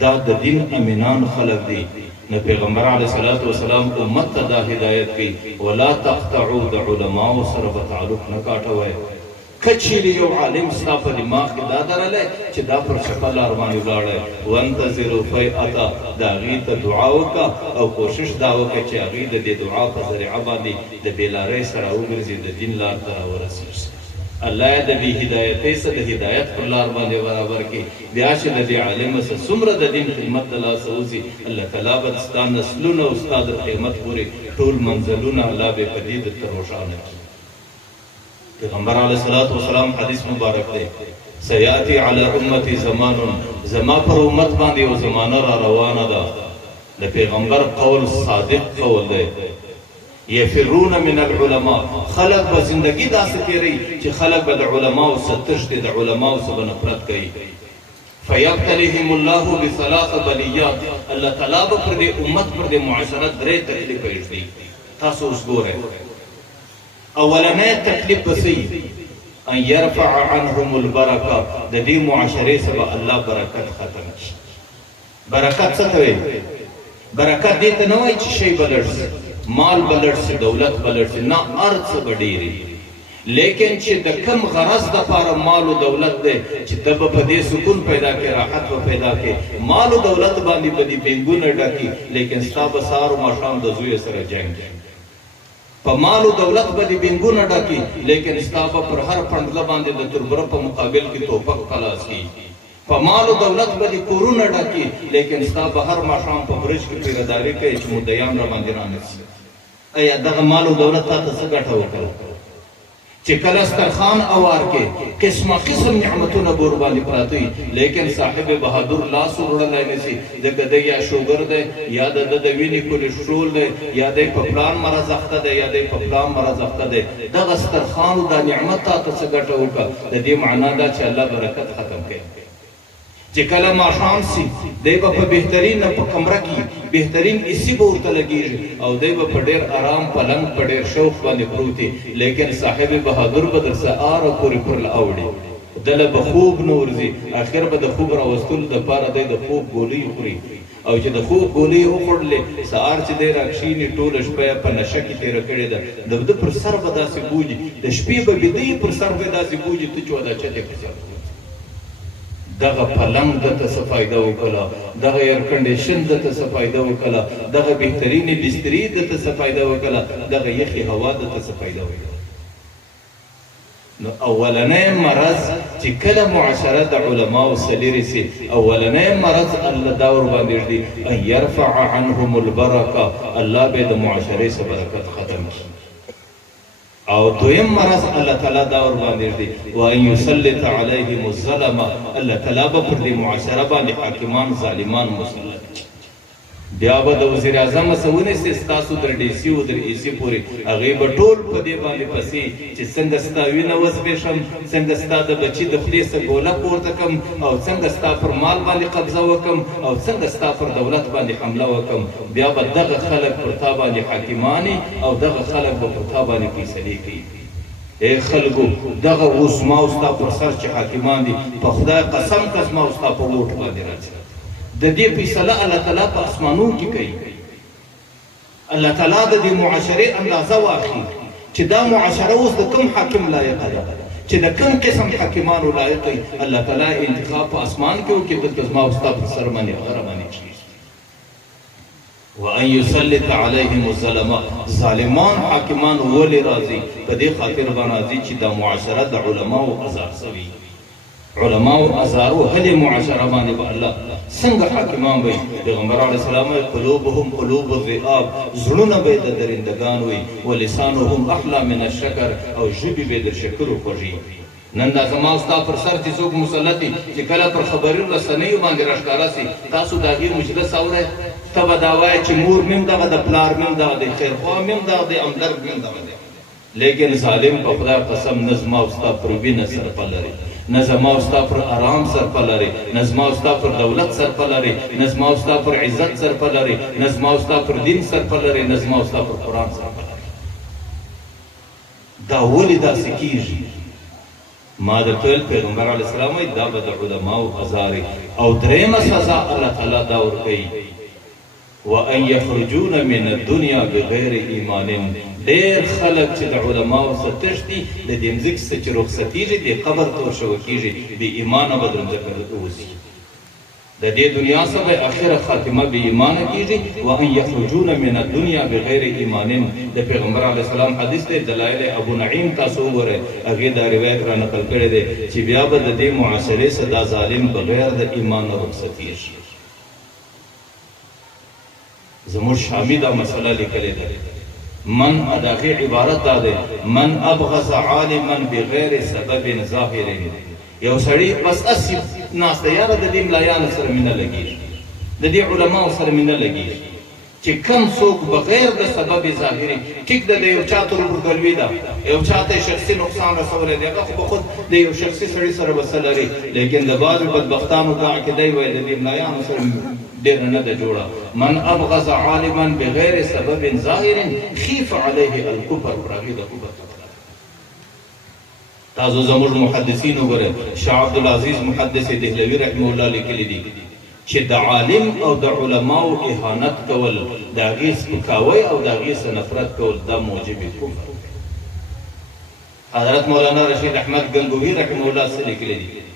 دا د دین امنان خلک دي نو پیغمبر علیه الصلاة والسلام امت ته دا هدایت کوي ولا تقطعوا د علماو سره به تعلق نه کاټوئ که چیرې یو عالم ستا په دماغ کې دا درلی چې دا پر شکل لار باندې ولاړی وانتظروا فیعته د هغې ته دعا وکړه او کوشش دا وکړه چې هغې د دې دعا په ذریعه باندې د بېلارۍ سره وګرځي د دین لار ته راورسېږي الله یې د بې هدایتۍ څخه د هدایت پر لار باندې برابر کړي بیا چې د دې عالم څخه څومره د دین خدمت د لاسه وځي الله تعالی به ستا نسلونه او ستا د قیمت پورې ټول منزلونه الله به په دې درته روښانه کړي پیغمبر علیه الصلاة والسلام حدیث مبارک دی سیاتی علی امتی زمان زما پر امت باندې یو زمانه را روانه ده د پیغمبر قول صادق قول دی یفرون من العلماء خلق به زندگی داسې تیری چې خلق به د علماو څخه تښتي د علماو څخه نفرت کوي فیبتلیهم الله بثلاث بلیات الله تعالی به پر دې امت پر دې معاشرت درې تکلیفې ایږدي تاسو اوس ګورئ اولنی تکلیف بسی ان یرفع عنهم البرکه د دې معاشرې څخه الله برکت ختم کړي برکت څه ته وایي برکت دې ته نه وایي چې شی به لړ شي مال به لړ شي دولت به لړ شي نه هر څه به ډېرې لیکن چې د کم غرض دپاره مال و دولت دی چې ته به په دې سکون پیدا کړې راحت به پیدا کړې مال و دولت باندې به دې بینګونه ډکي لیکن ستا به سهار و ماښام د زویه سره جنګ په مال و دولت به دې بینګونه ډکي لیکن ستا به پر هر پنډله باندې د تربره په مقابل کې توپک خلاص کړي په مال و دولت به دې کورونه ډکي لیکن ستا به هر ماښام په برج کې پیرداري کوي چې مدیان را باندې رانشي ایا دغه مال و دولت تا ته څه ګټه وکړه چې کله سترخان اوار کې قسمه قسم نعمتونه بور باندې پراته وي لیکن صاحب بهادر لاس وړلی نشي ځکه دی یا شوګر دی یا د وینې کولیسټرول دی یا دی په پلان مرض اخته دی یا دی په پلان مرض اخته دی دغه سترخانو دا نعمت تا ته څه ګټه وکړه د دې معنا دا چې الله برکت ختم کوي چې کله ماښام سي دی به په بهترین په کمره کې بهترین اسی به ورته لګېږي او دی به په ډېر آرام پلنګ په ډېر شوق باندې پروت وي لیکن صاحب بهادر به در سهاره پورې پرله اوړي دله به خوب نه ورځي اخر به د خوب راوستلو دپاره دی د خوب ګولۍ خوري او چې د خوب ګولۍ وخوړلې سهار چې دی راکښېني ټوله شپه یې په نشه کې تېره کړې ده د ده پر سر به داسې بوجي د شپې به بیده پر سر به یې داسې بوجي ته چې دا چتې په سر دغه پلنګ دته څه فایده وکړه دغه ایر کنډیشن دته څه فایده وکړه دغه بهترینې بسترې دته څه فایده وکړه دغه یخې هوا دته څه فایده وکړه نو اولنی مرض چې کله معاشره د علماو سره لرې سي اولنی مرض الله دا ورباندې ږدي ان یرفع عنهم البرکه الله به د معاشرې څخه برکت ختم کړي او دویم مرض الله تعالی دا ورباندې ږدي وان یسلط علیهم الظلمه الله تعالی به پر دې معاشره باندې حاکمان ظالمان مسلط بیا به د وزیر اعظم څه ونیسي ستاسو در ډي سي او در اي سي پورې هغې به ټول په دې باندې پسې چې څنګه ستا وینه وزبېښم څنګه ستا د بچي د خولې څه ګوله پورته کړم او څنګه ستا پر مال باندې قبضه وکړم او څنګه ستا پر دولت باندې حمله وکړم بیا به دغه خلک پر تا باندې حاکماني او دغه خلک به پر تا باندې فیصلې کوي ای خلکو دغه اوس ما او ستا پر سر چې حاکمان دي په خدای قسم کس ما او ستا په ووټ باندې راځي د دې فیصله الله تعالی په اسمانونو کې کوي الله تعالی د دې معاشرې اندازه واخلي چې دا معاشره اوس د کوم حاکم لایقه ده چې د کوم قسم حاکمانو لایق وي الله تعالی انتخاب په اسمان کې وکړي دلته زما او ستا پر سر باندې غره باندې کېږي وان یسلط علیهم الظلمه ظالمان حاکمان ولې راځي په دې خاطر باندې راځي چې دا معاشره د علماو ازار سوي علماو ازارو هلې معاشره باندې به الله څنګه حاکمان وي پیغمبر علیه السلام قلوبهم قلوب الذئاب زړونه به د درندګان وي ولسانهم احلى من الشکر او ژبې به د شکرو خوږي نن دا زما او ستا پر سر چې څوک مسلط دي چې کله پر خبري رسنیو باندې راښکاره سي تاسو د هغې مجلس اورئ ته به دا وایې چې مور مې هم دغه د پلار مې هم دغه دی خیرخوا مې هم دغه دی همدرد مې هم دغه دی لیکن ظالم په خدای قسم نه زما او ستا پر وینه سرپه لري نه زما او ستا پر آرام سرپه لري نه زما او ستا پر دولت سرپه لري نه زما او ستا پر عزت سرپه لري نه زما او ستا پر دین سرپه لري نه زما او ستا پر قرآن سرپه لري دا ولې داسې کېږي ما درته ویل پیغمبر علیه السلام وایي دا به د علماو ازاري او درېیمه سزا الله تعالی دا ورکوي وان یخرجون من الدنیا بغیر ایمان ډېر خلک چې د علماو څخه تښتي د دې مځکې څخه چې رخصتېږي د قبر تور شوه کېږي بې ایمانه به د مځکه اوسي د دې دنیا څخه به آخره خاتمه بې ایمانه کېږي وان یخرجون من الدنیا بغیر ایمان د پیغمبر علیه السلام حدیث دی دلایل ابو نعیم تاسو وګورئ هغې دا روایت را نقل کړی دی چې بیا به د دې معاشرې څخه دا ظالم بغیر د ایمان نه رخصتېږي زموږ شامي دا مسله لیکلې ده من اداغی عبارت دا ده من ابغض عالما بغیر سبب ظاهر یو سړی بس اسی ناسته یاره د دې ملایانو سره مینه لګېږي د دې علماو سره مینه لګېږي چې کم څوک بغیر د سبب ظاهري ټیک ده د یو چا تربورګلوي ده یو چا ته شخصي نقصان رسولی دی هغه خو به خود د یو شخصي سړي سره به څه لري لیکن د بعضو بدبختانو دا عقیده یې وایي د دې ملایانو سره ډېره نه ده جوړه من ابغض عالما بغیر سبب ظاهر خیف علیه الکفر پر هغې د کفر تاسو زموږ محدثین وګورئ شاه عبدالعزیز محدث دهلوي رحمه الله لیکلي دي چې د عالم او د علماو اهانت کول د هغې سپکاوی او د هغې څخه نفرت کول دا موجب کفر حضرت مولانا رشید احمد گنگوهی رحمه الله څه لیکلي دي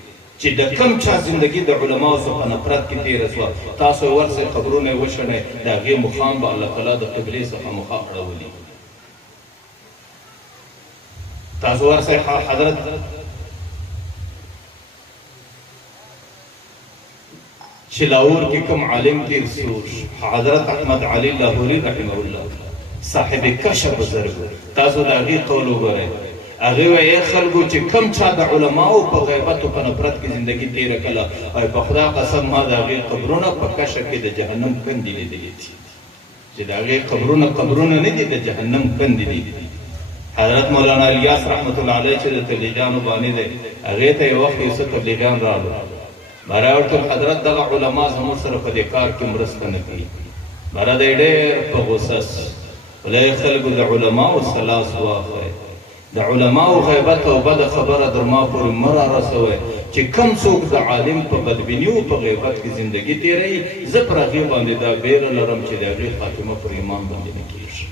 چې د کم چا زندگی د علماو څخه نفرت کې تېره شوه تاسو ورسئ قبرونه یې وشڼئ د هغې مخام به الله تعالی د قبلې څخه مخا اړولي تاسو ورسئ حضرت چې لاهور کې کوم عالم تېر شو حضرت احمد علي لاهوري رحمه الله صاحب کشف بزرګ تاسو د هغې قول وګورئ هغه وایي خلکو چې کم چا د علماو په غیبت او په نفرت کې زندگی تیره کړه او په خدا قسم ما د هغې قبرونه په کشه کې د جهنم کندې لیدلې دي چې د هغې قبرونه نه دي د جهنم کندې دي. حضرت مولانا الیاس رحمت الله علیه چې د تبلیغیانو بانی دی هغې ته یو وخت یو څه تبلیغیان راغلو باره ورته حضرت دغه علما زموږ سره په دې کار کې مرسته نه کوي. باره دی ډېر په غوسه ولې خلکو د علماو سلاس واخلئ د علماو غیبت او بده خبره در ما پورې مه رارسوئ چې کم څوک د عالم په بدبیني او په غیبت کې زندګي تېروي زه پر هغې باندې دا بیره لرم چې د هغې خاتمه پر ایمان باندې نه کېږي.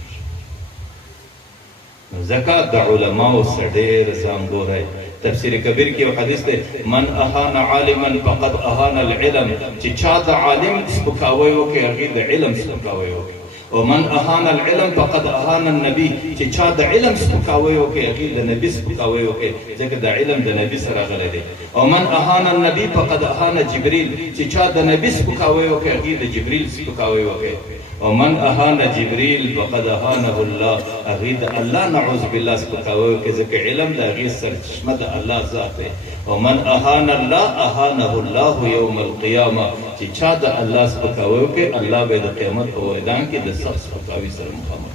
ځکه د علماو څه ډېر ځان ګورئ. تفسیر کبیر کې یو حدیث دی من اهان عالما فقد اهان العلم چې چا د عالم سپکاوی وکړي هغې د علم سپکاوی وکړي. ومن اهان العلم فقد اهان النبي چې چا د علم سپکاوی وکړي هغې د نبي سپکاوی وکړي ځکه د علم د نبي سره راغلی دی. ومن اهان النبي فقد اهان جبريل چې چا د نبي سپکاوی وکړي هغې د جبريل سپکاوی وکړي. ومن اهان جبريل فقد اهانه الله هغې د الله نعوذ بالله سپکاوی وکړي ځکه علم د هغې سرچشمه د الله ذات دی. ومن اهان الله اهانه الله یوم القیامه چې چا د الله سپکاوی وکړي الله به د قیامت په میدان کې د سخت سپکاوي سره مخامخ.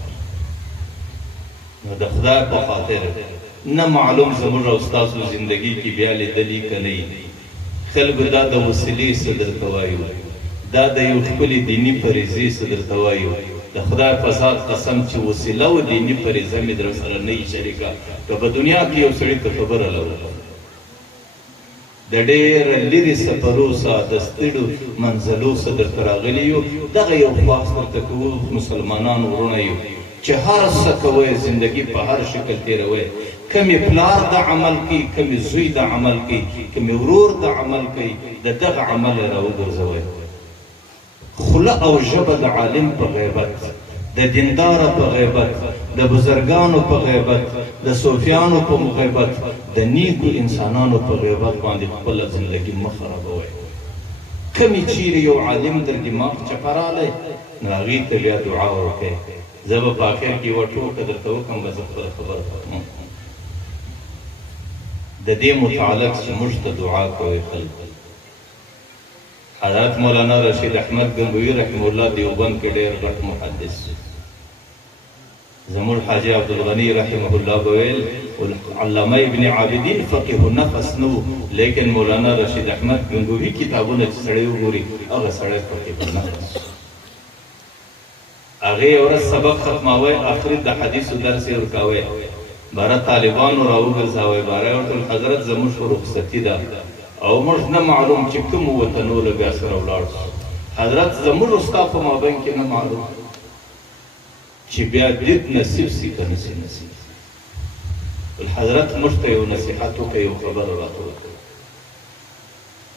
نو د خدای په خاطر نه معلوم زموږ او ستاسو زندګي کې بیا لیدلي که نه خلکو دا د وسیلې څه درته وایو دا د یو ښکلي دیني فریضې څه درته وایو د خدای په ذات قسم چې وسیله و دیني فریضه مې در سره نه وي شریکه که په دنیا کې یو سړي ته خبره لرو د ډېر لرې سفرو څخه د ستړو منزلو څخه درته راغلي یو دغه یو خواست درته کوو مسلمانانو وروڼه یو چې هر څه کوئ زندګي په هر شکل تېروئ کمې پلار د عمل کوي کمې زوی د عمل کوي کمې ورور د عمل کوي د دغه عمل یې راوګرځوئ. خوله او ژبه د عالم په غیبت د دینداره په غیبت د بزرګانو په غیبت د صوفیانو په غیبت د نیکو انسانانو په غیبت باندې خپله زندګي مه خرابوئ. کمې چیرې یو عالم در دماغ چپه رالی نو هغې ته بیا دعا وکړئ. زه به په آخر کې یوه ټوکه درته وکړم به زه خپله خبره ختموم د دې متعلق چې موږ ته دعا کوئ خلک. حضرت مولانا رشید احمد گنگوی رحمه الله دیوبند کې ډېر غټ محدث زموږ حاجی عبدالغنی رحمه الله به ویل علامه ابن عابدین فقیه النفس نو لیکن مولانا رشید احمد گنگوی کتابونه چې سړی وګوري هغه سړی فقیه النفس. هغې ورځ سبق ختماوی آخري د حدیثو درس یې ورکاوی باره طالبانو راوګرځاوی باره ورته حضرت زموږ خو رخصتي ده او موږ نه معلوم چې کومو وطنو له بیا سره ولاړ شو. حضرت زموږ او ستا په مابین کې نه معلوم چې بیا دید نصیب سي که نه سي نصیب. حضرت موږ ته یو نصیحت وکړه یو خبره راته وکړه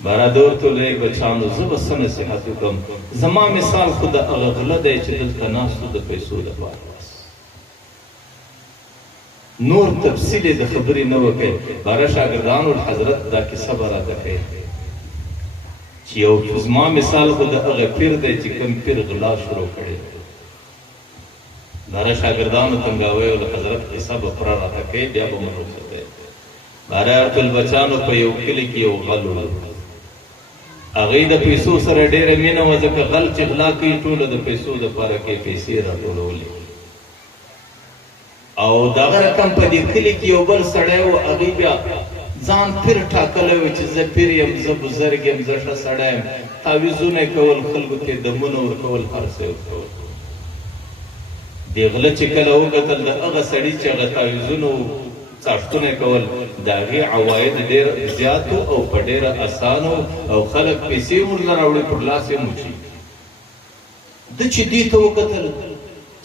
باره ده ورته ویل بچیانو زه به څه نصیحت وکړم زما مثال خو د هغه غله دی چې دلته ناست و د پیسو دپاره نور تفصیل د خبرې نه وکړي. باره شاګردانو حضرت دا کیسه به راته کوي چې یو زما مثال خو د هغه پیر دی چې کوم پیر غلا شروع کړی. باره شاګردانو تنګاوی او حضرت کیسه به پوره راته کوي بیا به مو رخصتوي. باره ټول بچیانو په یو کلي کې یو غل و هغې د پیسو سره ډېره مینه وه ځکه غل چې غلا کوي ټوله د پیسو دپاره کې پیسې راټولولې او دغه رقم په دې کلي کې یو بل سړی و هغې بیا ځان پیر ټاکلی و چې زه پیر یم زه بزرګ یم زه ښه سړی یم تعویضونه یې کول خلکو ته یې دمونه ورکول هر څه یې ورکول. دې غله چې کله وکتل د هغه سړي چې هغه تعویضونو څاښتونه یې کول د هغې عواید ډېر زیات او په ډېره اسانه او خلک پیسې ورله راوړي پر لاس یې موچي. ده چې دې ته وکتل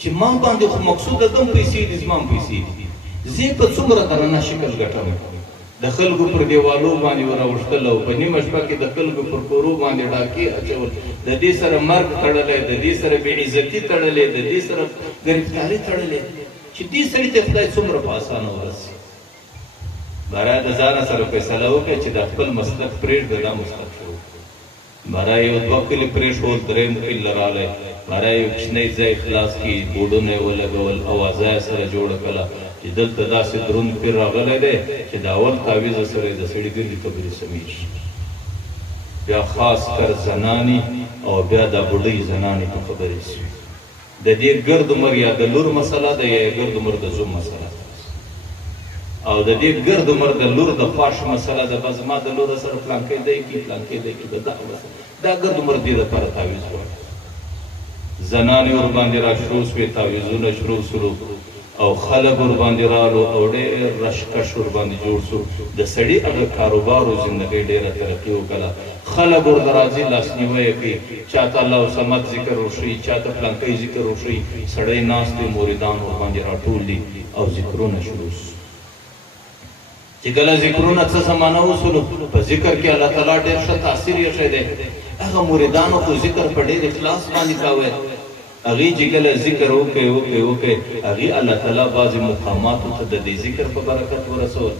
چې ما باندې خو مقصوده دم پیسې دي زما هم پیسې دي زه په څومره درنه شکل ګټم د خلکو پر دیوالو باندې وراوښتل او په نیمه شپه کې د خلکو پر کورو باندې ډاکې اچول د دې سره مرګ تړلی د دې سره بې عزتي تړلې د دې سره ګرفتاري تړلې چې دې سړي ته خدای څومره په اسانه ورسي. باره د ځانه سره فیصله وکړه چې د خپل مسلک پرېږده دا مسلک شروع باره یو دوه کلي پرېښول درېیم کلي راغلی باره یو کوچنی ځای خلاص کړي بورډونه یې ولګول اوازه یې سره جوړه کړله چې دلته داسې دروند پیر راغلی دی چې د اول تعویض سره یې د سړي ګردې خبرې سمې شي بیا خاص کر زنانې او بیا دا بوډۍ زنانې په خبرې شوي د دې ګرد عمر یا د لور مسله ده یا ګرد عمر د زوم مسله ده او د دې ګرد عمر د لور د خواش مسله ده بس ما د لور سره پلانکی دی کی پلانکی دی کی دا ګرد عمر دې لپاره تعویض غواړي زنانې ورباندې را شروع سوې تعویضونه شروع شروع او خلک ورباندې رالو او ډېر رشکش ورباندې جوړ شو د سړي هغه کاروبار او زندګۍ ډېره ترقي وکړه خلک ورته راځي لاسنیوی کوي چاته الله صمد ذکر وښیي چاته پلانکی ذکر وښیي سړی ناست دی مریدان ورباندې راټول دي او ذکرونه شروع شو چې کله ذکرونه څه زمانه وسولو په ذکر کې الله تعالی ډېر ښه تاثیر ایښی دی هغه مریدانو خو ذکر په ډېر اخلاص باندې کاوه هغې چې کله ذکر وکړي هغې الله تعالی بعضې مقاماتو ته د دې ذکر په برکت ورسول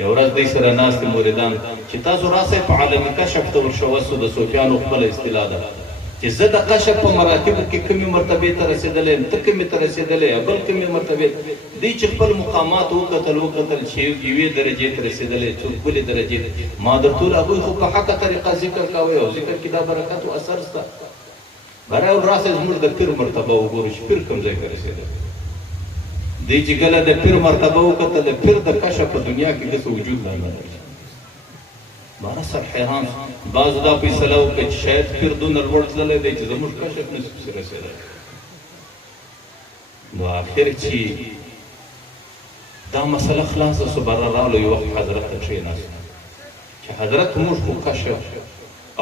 یو ورځ دوی سره ناست مریدان چې تاسو راسئ په عالمي کشف ته ورشوسو د صوفیانو خپله اصطلاح ده چې زه د کشف په مراتبو کې کومې مرتبې ته رسېدلی یم ته کومې ته رسېدلی بل کومې مرتبې دوی چې خپل مقامات وکتل چې یوې درجې ته رسېدلی څوک بلې درجې ته ما درته وویل هغوی خو په حقه طریقه ذکر کوئ او ذکر کې دا برکت او اثر شته برای راسه زموږ د پیر مرتبه وګورو چې پیر کوم ځای ته رسېدلی دی چې کله د پیر مرتبه وکتل د پیر د کشف په دنیا کې داسې وجود نه لري مانا سر حیران بعضو دا فیصله وکړه چې شاید پیر دونه لوړ تللی دی چې زموږ کشف نشي پسې رسېدلی نو آخر چې دا مسله خلاصه سو بره راغلو یو وخت حضرت ته کښېناستو چې حضرت موږ خو کشف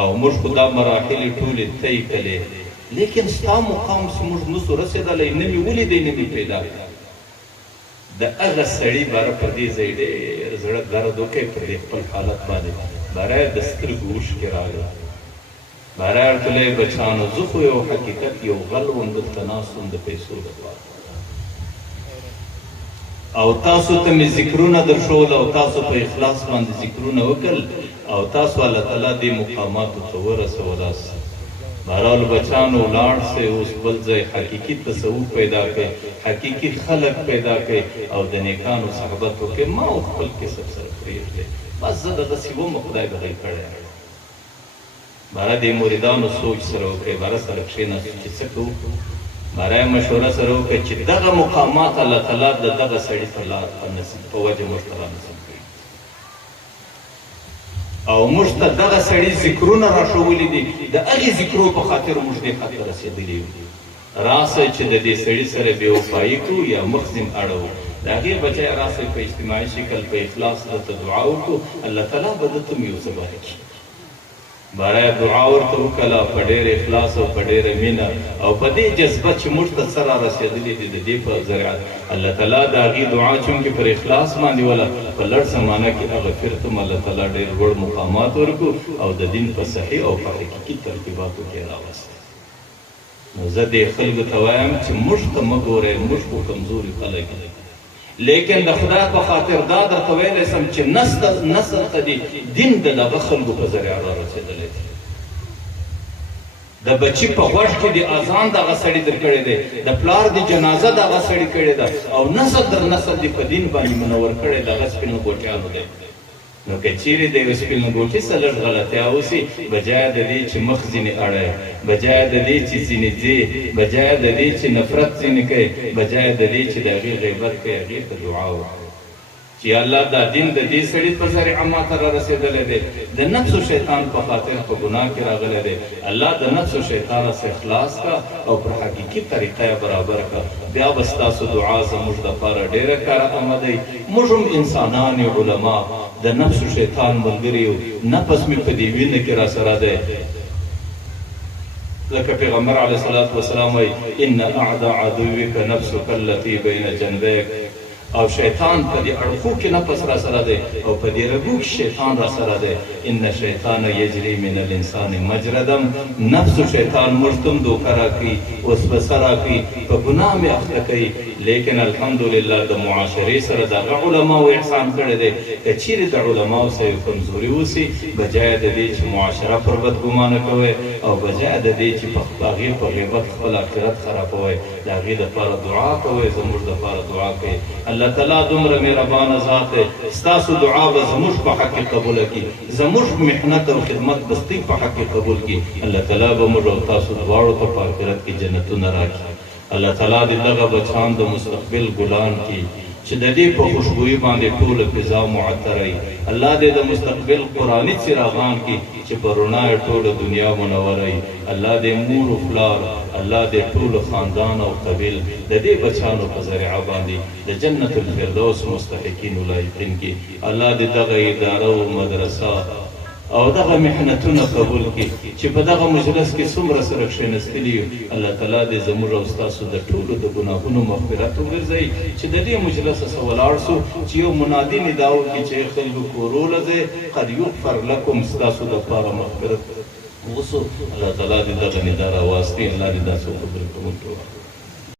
او موږ خو دا مراحلې ټولې طی کړې لیکن ستا مقام زموږ نسو رسېدلی نه مې ولیدی نه مې پیدا کړه د هغه سړي باره پر دې ځای ډېر زړه درد وکړي پر دې خپل حالت باندې باره د سترګو اوښکې راغلې باره ورته ویل بچیانو زه خو یو حقیقت یو غل وم دلته ناست وم د پیسو دپاره او تاسو ته مې ذکرونه درښول او تاسو په اخلاص باندې ذکرونه وکړل او تاسو الله تعالی دې مقاماتو ته ورسولاست بهرحال بچیانو ولاړ سئ اوس بل ځای حقیقي تصوف پیدا کړئ حقیقي خلق پیدا کړئ او د نیکانو صحبت وکړئ ما او خپل کسب سره پرېږدئ بس زه دغسې وم خدای به غی کړی بهره دې مریدانو سوچ سره وکړئ بهره سره کښېناستو چې څه کوو بهره یې مشوره سره وکړئ چې دغه مقامات الله تعالی د دغه سړي په لار په نصیب په وجه موږ ته رانصیب او موږ ته دغه سړي ذکرونه راښولي دي د هغې ذکرو په خاطر موږ دې حد ته رسېدلي یو راسئ چې د دې سړي سره بې وفایي کړو یا مخ ځین اړوو د هغې بجای راسئ په اجتماعي شکل په اخلاص درته دعا وکړو الله تعالی به درته هم یو څه برکړي باره دعا ورته وکړله په ډېر اخلاص او په ډېره مینه او په دې جذبه چې موږ ته څه را رسېدلي دي د دې په ذریعه الله تعالی د هغې دعا چونکې پر اخلاص باندې وله په لږ زمانه کې هغه پیر ته هم الله تعالی ډېر لوړ مقامات ورکړو او د دین په صحیح او په حقیقي ترتیباتو کې راوست نو زه دې خلکو ته وایم چې موږ ته مه ګورئ موږ خو کمزوري خلک دي لیکن د خدای په خاطر دا درته ویلی سم چې نسل ته دې دین د دغه خلکو په ذریعه را رسېدلی دی د بچي په غوږ کې د اذان دغه سړي در کړی دی د پلار د جنازه دغه سړي کړې ده او نسل در نسل دې په دین باندې منور کړی دغه سپینو ګوټیانو دی نو که چیرې د یوه سپینو ګوټي څه لږ غلطیا وسي بجای د دې چې مخ ځینې اړی بجای د دې چې ځینې ځې بجای د دې چې نفرت ځینې کوي بجای د دې چې د هغې غیبت کوي هغې ته دعا وکړي چې الله دا دین د دې سړي په ذریعه ما ته را رسېدلی دی د نفس و شیطان په خاطر په ګناه کې راغلی دی الله د نفس و شیطانه څخه خلاص کا او پر حقیقي طریقه یې برابر کا بیا به ستاسو دعا زموږ دپاره ډېره کارآمده موږ هم انسانان یو علما د نفس و شیطان ملګري یو نفس مې په دې وینه کې را سره دی لکه پیغمبر علیه الصلاة والسلام وایي ان اعدى عدوک نفسک التي بین جنبیک او شیطان په دې اړخو کې نفس را سره دی او په دې رګو کې شیطان را سره دی ان شیطان یجری من الانسان مجردم نفس شیطان مرتم دوکه راکوي وسوسه راکوي په ګناه مې اخته کوي لیکن الحمدلله د معاشرې سره د هغه علماو احسان کړی دی که چیرې د علماو سره یو کمزوري اوسي بجای د دې چې معاشره پر بدګمانه کوئ او بجای د دې چې په هغې په غیبت خپل آخرت خرابوئ د هغې دپاره دعا کوئ زموږ دپاره دعا کوئ الله تعالی دومره مهربانه ذات دی ستاسو دعا به زموږ په حق کې قبوله کړي زموږ محنت او خدمت به ستاسو په حق کې قبول کړي الله تعالی به موږ او تاسو دواړو ته په آخرت کې جنتونه راکړي الله تعالی دې دغه بچان د مستقبل ګلان کړي چې د دې په خوشبویي باندې ټوله فضا معطره وي الله دې د مستقبل قرآني څراغان کړي چې په رڼا یې ټوله دنیا منوره وي الله دې مور و پلار الله دې ټول خاندان او قبیل د دې بچانو په ذریعه باندې د جنت الفردوس مستحقین لایقین کړي الله دې دغه اداره او مدرسه او دغه محنتونه قبول کړي چې په دغه مجلس کې څومره سره کښېنستلي یو الله تعالی دې زموږ او ستاسو د ټولو د ګناهونو مغفرت وګرځوي چې د دې مجلس څخه ولاړ سو چې یو منادي ندا وکړي چې خلکو کورونه ځئ قد یغفر لکم ستاسو دپاره مغفرت وسو الله تعالی دې دغه ندا راواستي الله دې دا څو خبرې کوونکي